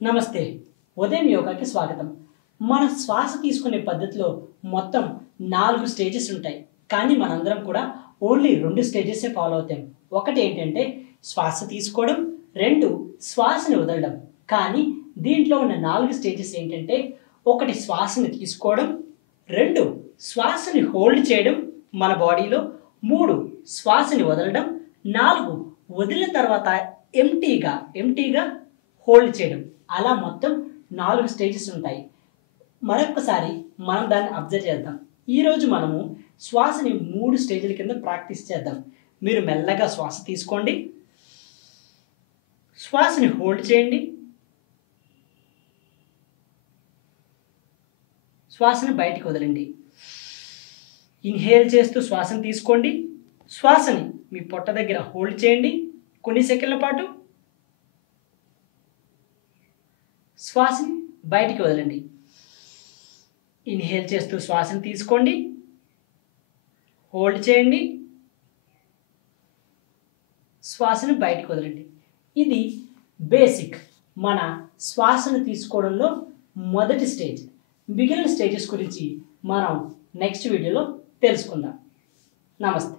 నమస్తే. ఉదయం యోగాకి స్వాగతం. మన శ్వాస తీసుకునే పద్ధతిలో మొత్తం 4 స్టేజెస్ ఉంటాయి. కానీ మనందరం కూడా ఓన్లీ 2 స్టేజెసే ఫాలో అవుతాం. ఒకటి ఏంటంటే శ్వాస తీసుకోవడం, 2 శ్వాసని వదలడం. కానీ దీంట్లో ఉన్న 4 స్టేజెస్ ఏంటంటే ఒకటి శ్వాసని తీసుకోవడం, 2 శ్వాసని హోల్డ్ చేయడం మన బాడీలో, 3 శ్వాసని వదలడం, 4 వదిలిన తర్వాత ఎంటీగా హోల్డ్ చేయడం. అలా మొత్తం 4 స్టేజెస్ ఉంటాయి. మరొకసారి మనం దాన్ని అబ్జర్వ్ చేద్దాం. ఈరోజు మనము శ్వాసని 3 స్టేజ్ల కింద ప్రాక్టీస్ చేద్దాం. మీరు మెల్లగా శ్వాస తీసుకోండి, శ్వాసని హోల్డ్ చేయండి, శ్వాసని బయటికి వదలండి. ఇన్హేల్ చేస్తూ శ్వాసని తీసుకోండి, శ్వాసని మీ పొట్ట దగ్గర హోల్డ్ చేయండి కొన్ని సెకండ్ల పాటు, శ్వాసని బయటికి వదలండి. ఇన్హేల్ చేస్తూ శ్వాసని తీసుకోండి, హోల్డ్ చేయండి, శ్వాసని బయటికి వదలండి. ఇది బేసిక్ మన శ్వాసను తీసుకోవడంలో మొదటి స్టేజ్. మిగిలిన స్టేజెస్ గురించి మనం నెక్స్ట్ వీడియోలో తెలుసుకుందాం. నమస్తే.